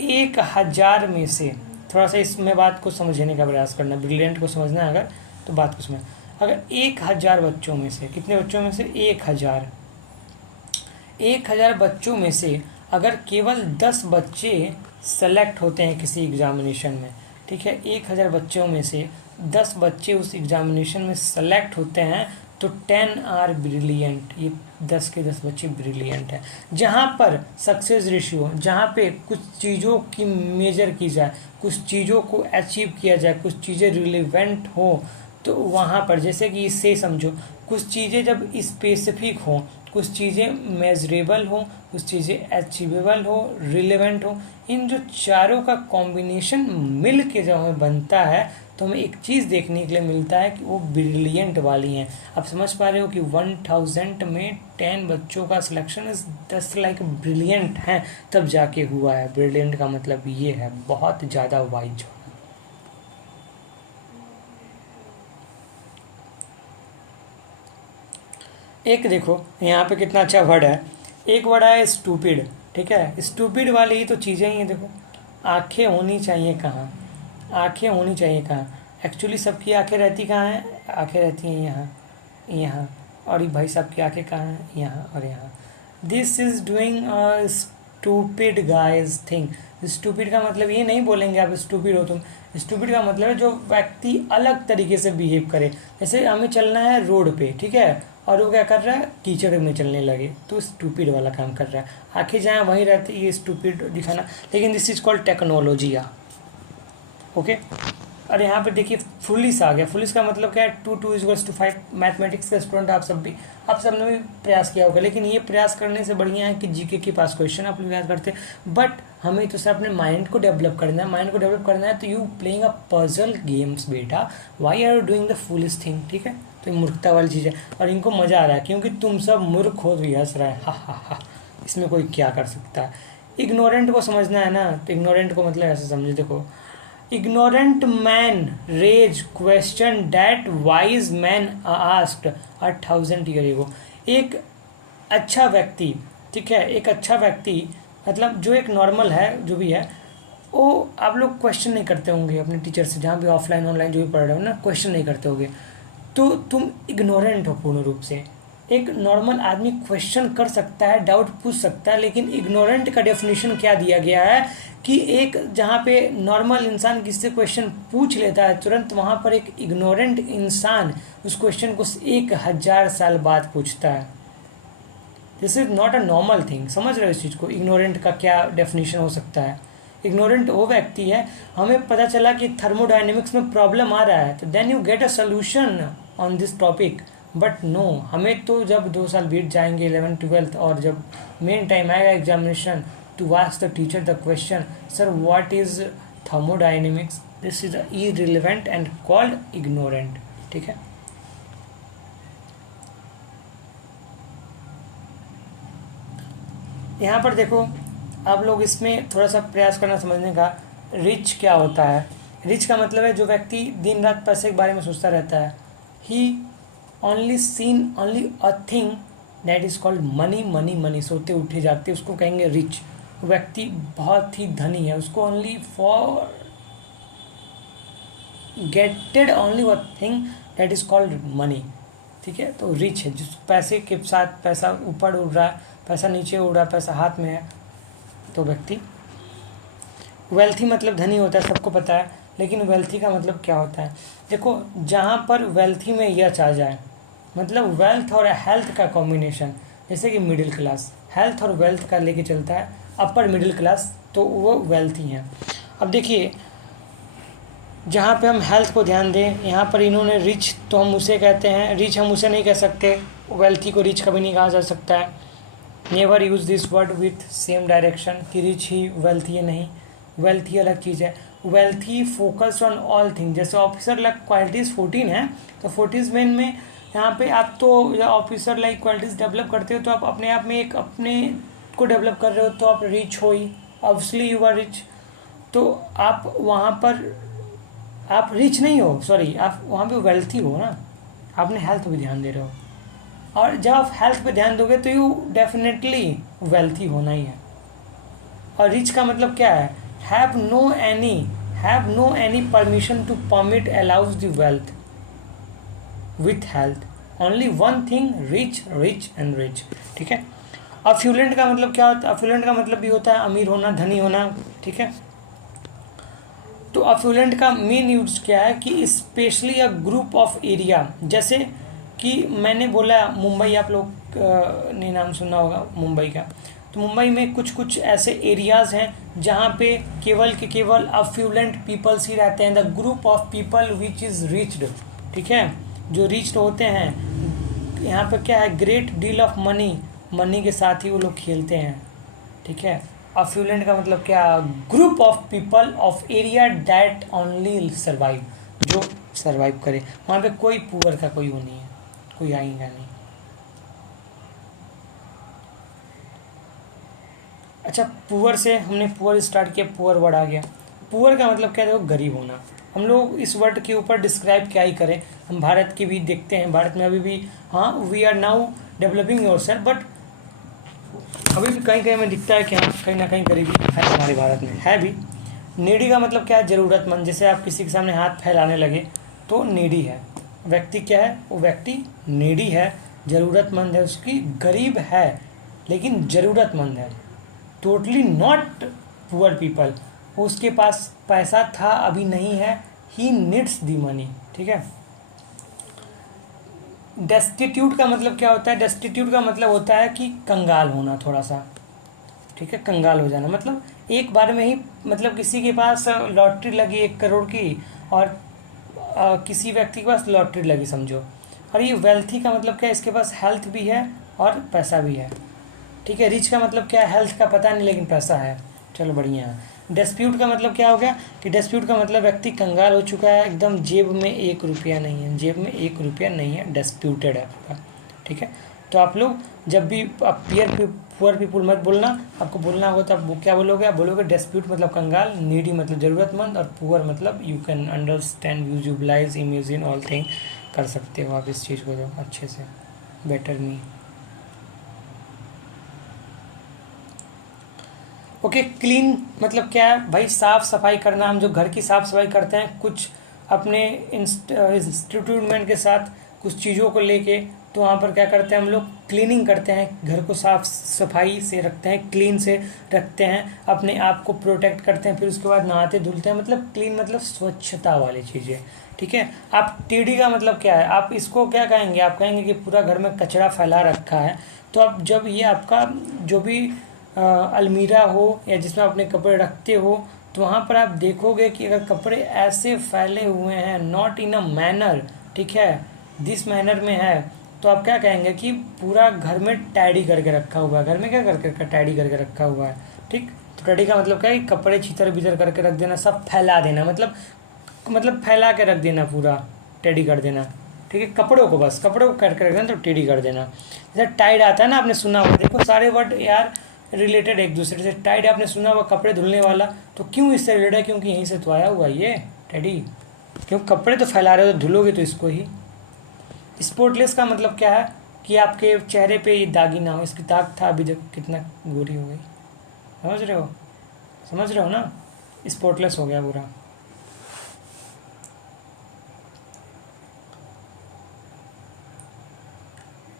1000 में से, थोड़ा सा इसमें बात को समझने का प्रयास करना, ब्रिलियंट को समझना है अगर तो बात को समझ, अगर 1000 बच्चों में से, कितने बच्चों में से, 1000, 1000 बच्चों में से अगर केवल 10 बच्चे सेलेक्ट होते हैं किसी एग्जामिनेशन में, ठीक है, 1000 बच्चों में से 10 बच्चे उस एग्जामिनेशन में सेलेक्ट होते हैं तो 10 आर ब्रिलियंट, ये 10 के 10 बच्चे ब्रिलियंट हैं। जहाँ पर सक्सेस रेशियो, जहाँ पे कुछ चीज़ों की मेजर की जाए, कुछ चीज़ों को अचीव किया जाए, कुछ चीज़ें रिलेवेंट हो, तो वहाँ पर जैसे कि इससे समझो, कुछ चीज़ें जब स्पेसिफिक हों, कुछ चीज़ें मेजरेबल हो, कुछ चीज़ें अचीवेबल हो, रिलेवेंट हो, इन जो चारों का कॉम्बिनेशन मिल के जब हमें बनता है तो हमें एक चीज़ देखने के लिए मिलता है कि वो ब्रिलियंट वाली हैं। आप समझ पा रहे हो कि 1000 में 10 बच्चों का सिलेक्शन इस 10 लाइक ब्रिलियंट हैं, तब जाके हुआ है। ब्रिलियंट का मतलब ये है बहुत ज़्यादा वाइज। एक देखो यहाँ पे कितना अच्छा वर्ड है, एक वर्ड है स्टूपिड, ठीक है, स्टूपिड वाली ही तो चीज़ें ही हैं। देखो आंखें होनी चाहिए कहाँ, आंखें होनी चाहिए कहाँ, एक्चुअली सबकी आंखें रहती कहाँ हैं, आंखें रहती हैं यहाँ, यहाँ, और ये भाई साहब की आंखें कहाँ हैं, यहाँ और यहाँ। This is doing a stupid guys thing. Stupid का मतलब ये नहीं बोलेंगे आप स्टूपिड हो तुम, स्टूपिड का मतलब है जो व्यक्ति अलग तरीके से बिहेव करे। जैसे हमें चलना है रोड पे, ठीक है, और वो क्या कर रहा है, कीचड़ में चलने लगे, तो स्टूपिड वाला काम कर रहा है। आंखें जहाँ वहीं रहती, ये स्टूपिड दिखाना, लेकिन this is called technology. Okay, और यहाँ पे देखिए फुलिस आ गया। फुलिस का मतलब क्या है, 2 2 = 5। मैथमेटिक्स के स्टूडेंट आप सब ने भी प्रयास किया होगा, लेकिन ये प्रयास करने से बढ़िया है कि जीके के पास क्वेश्चन आप लोग याद करते हैं। बट हमें तो सर अपने माइंड को डेवलप करना है, माइंड को डेवलप करना है तो you playing a puzzle games बेटा, why are you doing the foolish thing, ठीक है। तो ये मूर्खता वाली चीज़ है और इनको मज़ा आ रहा है क्योंकि तुम सब मूर्ख हो भी हंस रहा है, हा हा हा, इसमें कोई क्या कर सकता है। इग्नोरेंट को समझना है ना, तो इग्नोरेंट को मतलब ऐसे समझो, देखो ignorant man raised question that wise man asked 1000 years ago। एक अच्छा व्यक्ति, ठीक है, एक अच्छा व्यक्ति मतलब जो एक नॉर्मल है, जो भी है, वो आप लोग क्वेश्चन नहीं करते होंगे अपने टीचर से, जहाँ भी ऑफलाइन ऑनलाइन जो भी पढ़ रहे हो ना, क्वेश्चन नहीं करते होंगे, तो तुम इग्नोरेंट हो पूर्ण रूप से। एक नॉर्मल आदमी क्वेश्चन कर सकता है, डाउट पूछ सकता है, लेकिन इग्नोरेंट का डेफिनेशन क्या दिया गया है कि एक जहाँ पे नॉर्मल इंसान किसी से क्वेश्चन पूछ लेता है तुरंत, वहाँ पर एक इग्नोरेंट इंसान उस क्वेश्चन को 1000 साल बाद पूछता है। This is not a normal thing. समझ रहे हो इस चीज़ को? इग्नोरेंट का क्या डेफिनेशन हो सकता है? इग्नोरेंट वो व्यक्ति है, हमें पता चला कि थर्मोडायनेमिक्स में प्रॉब्लम आ रहा है तो then you get a solution on this topic, but no, हमें तो जब 2 साल बीत जाएंगे 11th 12th और जब मेन टाइम आएगा examination to ask the teacher the question, sir what is thermodynamics, this is irrelevant and called ignorant. ठीक है, यहाँ पर देखो आप लोग इसमें थोड़ा सा प्रयास करना समझने का। रिच क्या होता है? रिच का मतलब है जो व्यक्ति दिन रात पैसे के बारे में सोचता रहता है। He only seen only a thing that is called money money money, सोते उठे जागते उसको कहेंगे रिच। व्यक्ति बहुत ही धनी है, उसको only for gated only one thing that is called money. ठीक है, तो रिच है जिस पैसे के साथ, पैसा ऊपर उड़ रहा है, पैसा नीचे उड़ रहा है, पैसा हाथ में है, तो व्यक्ति। वेल्थी मतलब धनी होता है, सबको पता है, लेकिन वेल्थी का मतलब क्या होता है? देखो, जहाँ पर वेल्थी में यच आ जाए, मतलब वेल्थ और हेल्थ का कॉम्बिनेशन, जैसे कि मिडिल क्लास हेल्थ और वेल्थ का लेके चलता है, अपर मिडिल क्लास, तो वो वेल्थी हैं। अब देखिए, जहाँ पे हम हेल्थ को ध्यान दें, यहाँ पर इन्होंने रिच, तो हम उसे कहते हैं रिच, हम उसे नहीं कह सकते। वेल्थी को रिच कभी नहीं कहा जा सकता है। Never use this word with same direction कि रिच ही वेल्थी है, नहीं, वेल्थी अलग चीज़ है। Wealthy focused on all thing, जैसे ऑफिसर लाइक क्वालिटीज़ 14 है, तो 14 में यहाँ पे आप तो ऑफिसर लाइक क्वालिटीज़ डेवलप करते हो तो आप अपने आप में एक अपने को डेवलप कर रहे हो, तो आप रिच हो ही, ऑब्वियसली यू आर रिच। तो आप वहाँ पर आप रिच नहीं हो, सॉरी, आप वहाँ पे वेल्थी हो ना, आपने हेल्थ पे ध्यान दे रहे हो, और जब आप हेल्थ पे ध्यान दोगे तो यू डेफिनेटली वेल्थी होना ही है। और रिच का मतलब क्या है? Have no any permission to permit allows the wealth with health, only one thing, rich rich and rich. ठीक है। अफ्यूलेंट का मतलब क्या होता है? अफ्यूलेंट का मतलब भी होता है अमीर होना, धनी होना। ठीक है, तो अफ्यूलेंट का मेन यूज क्या है कि specially a group of area, जैसे कि मैंने बोला मुंबई, आप लोग ने नाम सुना होगा मुंबई का, तो मुंबई में कुछ कुछ ऐसे एरियाज़ हैं जहाँ पे केवल के केवल अफ्यूलेंट पीपल्स ही रहते हैं, the group of people which is riched. ठीक है, जो रिच्ड होते हैं, यहाँ पे क्या है, ग्रेट डील ऑफ मनी के साथ ही वो लोग खेलते हैं। ठीक है, अफ्यूलेंट का मतलब क्या? Group of people of area that only survive, जो सर्वाइव करे, वहाँ पे कोई पुअर का कोई वो नहीं है, कोई आएगा नहीं। अच्छा, पुअर से हमने पुअर स्टार्ट किया, पुअर वर्ड आ गया। पुअर का मतलब क्या है? देखो, गरीब होना। हम लोग इस वर्ड के ऊपर डिस्क्राइब क्या ही करें, हम भारत की भी देखते हैं, भारत में अभी भी, हाँ, we are now developing yourself, but अभी भी कहीं कहीं में दिखता है कि हाँ, कहीं ना कहीं गरीबी है हमारे भारत में, है भी। नीडी का मतलब क्या है? ज़रूरतमंद। जैसे आप किसी के सामने हाथ फैलाने लगे तो नीडी है। व्यक्ति क्या है? वो व्यक्ति नीडी है, ज़रूरतमंद है, उसकी गरीब है लेकिन ज़रूरतमंद है, टोटली नॉट पुअर पीपल। उसके पास पैसा था, अभी नहीं है, ही नीड्स दी मनी। ठीक है। डेस्टिट्यूट का मतलब क्या होता है? डेस्टिट्यूट का मतलब होता है कि कंगाल होना थोड़ा सा। ठीक है, कंगाल हो जाना मतलब एक बार में ही, मतलब किसी के पास लॉटरी लगी 1 करोड़ की, और किसी व्यक्ति के पास लॉटरी लगी समझो। और ये वेल्थी का मतलब क्या है? इसके पास हेल्थ भी है और पैसा भी है। ठीक है। रिच का मतलब क्या है? हेल्थ का पता नहीं लेकिन पैसा है, चलो बढ़िया है। डिस्प्यूट का मतलब क्या हो गया कि डिस्प्यूट का मतलब व्यक्ति कंगाल हो चुका है, एकदम जेब में 1 रुपया नहीं है, जेब में 1 रुपया नहीं है, डिस्प्यूटेड है पूरा। ठीक है। तो आप लोग जब भी आप पुअर पीपुल मत बोलना, आपको बोलना होगा तो आप क्या बोलोगे? आप बोलोगे डिस्प्यूट मतलब कंगाल, नीडी मतलब ज़रूरतमंद, और पुअर मतलब you can understand, visualise, imagine all thing, कर सकते हो आप इस चीज़ को जो अच्छे से, बेटर मी। ओके, क्लीन मतलब क्या है भाई? साफ़ सफाई करना। हम जो घर की साफ़ सफाई करते हैं कुछ अपने इंस्ट्रूमेंट के साथ, कुछ चीज़ों को लेके, तो वहाँ पर क्या करते हैं हम लोग, क्लीनिंग करते हैं, घर को साफ सफाई से रखते हैं, क्लीन से रखते हैं, अपने आप को प्रोटेक्ट करते हैं, फिर उसके बाद नहाते धुलते हैं। मतलब क्लीन मतलब स्वच्छता वाली चीज़ें, ठीक है। आप टीडी का मतलब क्या है, आप इसको क्या कहेंगे, आप कहेंगे कि पूरा घर में कचरा फैला रखा है। तो आप जब ये आपका जो भी अलमीरा हो या जिसमें अपने कपड़े रखते हो, तो वहाँ पर आप देखोगे कि अगर कपड़े ऐसे फैले हुए हैं, नॉट इन अ मैनर, ठीक है, दिस मैनर में है, तो आप क्या कहेंगे कि पूरा घर में टैडी करके रखा हुआ है। घर में क्या करके रखा, टैडी करके रखा हुआ है, ठीक। तो टैडी का मतलब क्या है कि कपड़े छितर बितर करके रख देना, सब फैला देना, मतलब फैला के रख देना, पूरा टेडी कर देना, ठीक है। कपड़ों को, बस कपड़ों को करके रख देना, तो टेडी कर देना। जैसे टाइड आता है ना, आपने सुना होगा, देखो सारे वर्ड यार रिलेटेड एक दूसरे से। टाइड आपने सुना होगा, कपड़े धुलने वाला, तो क्यों इससे रिलेटेड है, क्योंकि यहीं से तो आया हुआ ये टेडी, क्यों कपड़े तो फैला रहे हो, तो धुलोगे तो इसको ही। स्पॉटलेस का मतलब क्या है कि आपके चेहरे पे ये दागी ना हो। इसकी दाग था, अभी देखो कितना गोरी हो गई, समझ रहे हो, समझ रहे हो ना, स्पॉटलेस हो गया पूरा।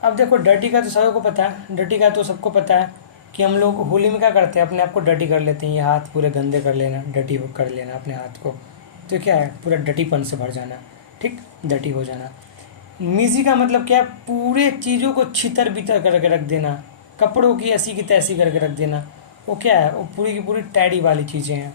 अब देखो डर्टी का तो सबको को पता है, डर्टी का तो सबको पता है कि हम लोग होली में क्या करते हैं, अपने आप को डर्टी कर लेते हैं, ये हाथ पूरे गंदे कर लेना, डर्टी कर लेना अपने हाथ को, तो क्या है, पूरा डर्टीपन से भर जाना, ठीक, डर्टी हो जाना। मीजी का मतलब क्या है, पूरे चीज़ों को छितर बितर करके रख देना, कपड़ों की ऐसी की तैसी करके रख देना। वो क्या है, वो पूरी की पूरी टैडी वाली चीज़ें हैं।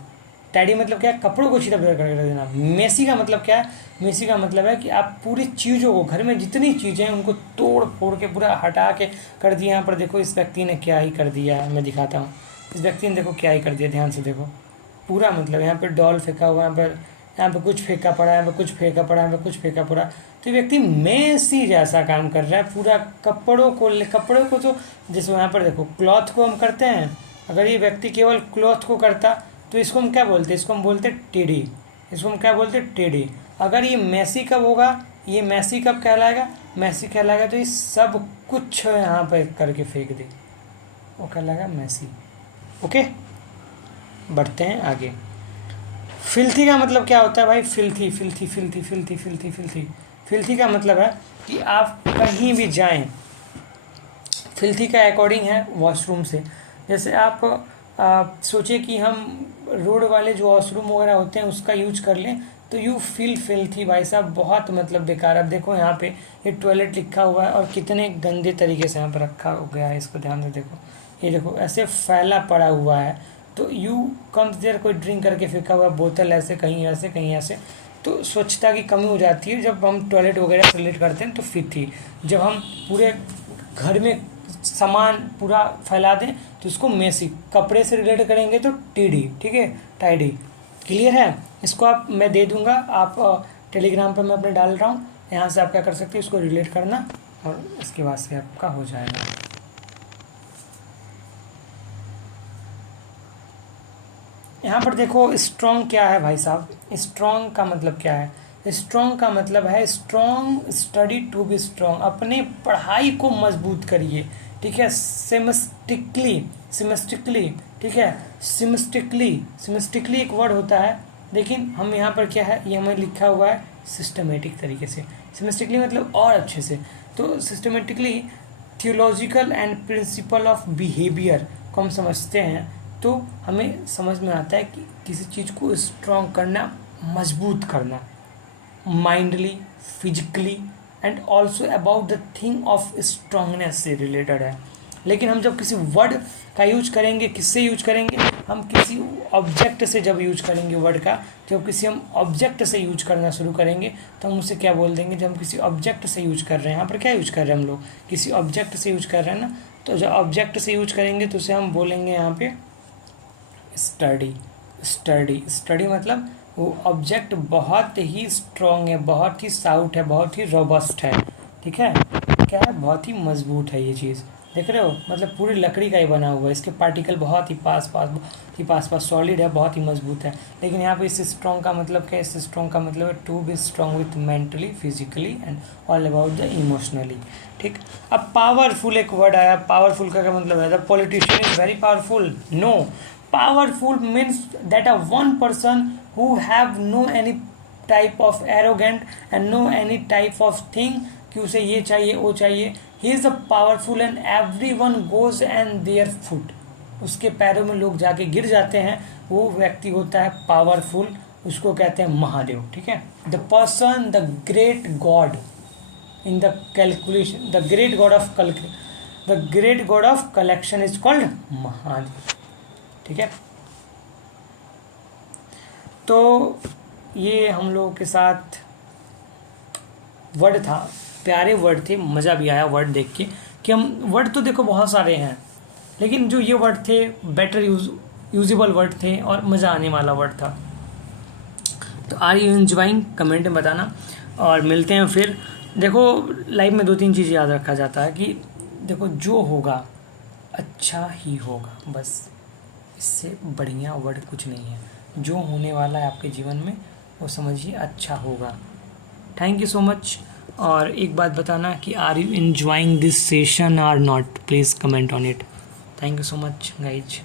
टैडी मतलब क्या है, कपड़ों को छितर बितर करके रख देना। मेसी का मतलब क्या है, मेसी का मतलब है कि आप पूरी चीज़ों को, घर में जितनी चीज़ें हैं उनको तोड़ फोड़ के पूरा हटा के कर दिया। यहाँ पर देखो इस व्यक्ति ने क्या ही कर दिया है, मैं दिखाता हूँ। इस व्यक्ति ने देखो क्या ही कर दिया, ध्यान से देखो, पूरा मतलब यहाँ पर डॉल फेंका हुआ, यहाँ पे कुछ फेंका पड़ा, यहाँ पे कुछ फेंका पड़ा, यहाँ पे कुछ फेंका पड़ा। तो ये व्यक्ति मेसी जैसा काम कर रहा है, पूरा कपड़ों को तो, जैसे यहाँ पर देखो क्लॉथ को हम करते हैं, अगर ये व्यक्ति केवल क्लॉथ को करता तो इसको हम क्या बोलते, इसको हम बोलते टेडी, इसको हम क्या बोलते टेडी। अगर ये मेसी कब होगा, ये मेसी कब कहलाएगा, मेसी कहलाएगा तो ये सब कुछ यहाँ पर करके फेंक दे, वो कहलाएगा मेसी। ओके, बढ़ते हैं आगे। फिल्थी का मतलब क्या होता है भाई, filthy filthy filthy filthy filthy filthy filthy का मतलब है कि आप कहीं भी जाएं, फिल्थी का अकॉर्डिंग है वॉशरूम से। जैसे आप सोचिए कि हम रोड वाले जो वॉशरूम वगैरह होते हैं उसका यूज कर लें, तो यू फील फिल्थी, भाई साहब बहुत मतलब बेकार। अब देखो यहाँ पे ये टॉयलेट लिखा हुआ है और कितने गंदे तरीके से यहाँ पर रखा गया है, इसको ध्यान से देखो, ये देखो ऐसे फैला पड़ा हुआ है। तो यू कम्स देयर, कोई ड्रिंक करके फेंका हुआ बोतल, ऐसे कहीं ऐसे कहीं ऐसे। तो स्वच्छता की कमी हो जाती है जब हम टॉयलेट वगैरह से रिलेट करते हैं, तो फिथी। जब हम पूरे घर में सामान पूरा फैला दें तो इसको मेसी। कपड़े से रिलेट करेंगे तो टीडी, ठीक है, टाइडी। क्लियर है, इसको आप मैं दे दूंगा, आप टेलीग्राम पर मैं अपने डाल रहा हूँ, यहाँ से आप क्या कर सकते हैं, इसको रिलेट करना और इसके बाद से आपका हो जाएगा। यहाँ पर देखो स्ट्रॉन्ग क्या है भाई साहब, स्ट्रॉन्ग का मतलब क्या है, स्ट्रॉन्ग का मतलब है strong, study to be strong, अपने पढ़ाई को मजबूत करिए, ठीक है। सेमेस्टिकली, सेमेस्टिकली, ठीक है, सेमेस्टिकली, सेमेस्टिकली एक वर्ड होता है, लेकिन हम यहाँ पर क्या है, ये हमें लिखा हुआ है सिस्टमेटिक तरीके से। सेमेस्टिकली मतलब और अच्छे से, तो systematically theological and principle of behaviour को हम समझते हैं, तो हमें समझ में आता है कि किसी चीज़ को स्ट्रॉन्ग करना, मजबूत करना, माइंडली, physically and also about the thing of strongness से रिलेटेड है। लेकिन हम जब किसी वर्ड का यूज करेंगे, किससे यूज करेंगे, हम किसी ऑब्जेक्ट से जब यूज करेंगे वर्ड का, जब किसी हम ऑब्जेक्ट से यूज करना शुरू करेंगे तो हम उसे क्या बोल देंगे, जब हम किसी ऑब्जेक्ट से यूज कर रहे हैं, यहाँ पर क्या यूज कर रहे हैं हम लोग, किसी ऑब्जेक्ट से यूज कर रहे हैं ना, तो जब ऑब्जेक्ट से यूज करेंगे तो उसे हम बोलेंगे यहाँ पे स्टडी। स्टडी, स्टडी मतलब वो ऑब्जेक्ट बहुत ही स्ट्रॉन्ग है, बहुत ही साउट है, बहुत ही रोबस्ट है, ठीक है, क्या है, बहुत ही मजबूत है ये चीज़, देख रहे हो, मतलब पूरी लकड़ी का ही बना हुआ है, इसके पार्टिकल बहुत ही पास सॉलिड है, बहुत ही मजबूत है। लेकिन यहाँ पे इस स्ट्रॉन्ग का मतलब क्या है, इस स्ट्रॉन्ग का मतलब है to be strong with mentally, physically and all about the emotionally, ठीक। अब पावरफुल एक वर्ड आया, पावरफुल का क्या मतलब है, the politician is very powerful, no, powerful means that a one person who have no any type of arrogant and no any type of thing कि उसे ये चाहिए वो चाहिए। He is a powerful and every one goes and there foot, उसके पैरों में लोग जाके गिर जाते हैं, वो व्यक्ति होता है पावरफुल, उसको कहते हैं महादेव। ठीक है, the person the great God in the calculation, the great God of the great God of collection is called Mahadev. ठीक है, तो ये हम लोगों के साथ वर्ड था, प्यारे वर्ड थे, मज़ा भी आया वर्ड देख के कि हम वर्ड तो देखो बहुत सारे हैं, लेकिन जो ये वर्ड थे बेटर यूजेबल वर्ड थे और मज़ा आने वाला वर्ड था। तो आर यू एंजॉइंग, कमेंट में बताना और मिलते हैं फिर। देखो लाइफ में 2-3 चीज़ याद रखा जाता है कि देखो जो होगा अच्छा ही होगा, बस इससे बढ़िया वर्ड कुछ नहीं है। जो होने वाला है आपके जीवन में वो समझिए अच्छा होगा। Thank you so much. और एक बात बताना कि are you enjoying this session और not, please comment on it. Thank you so much guys.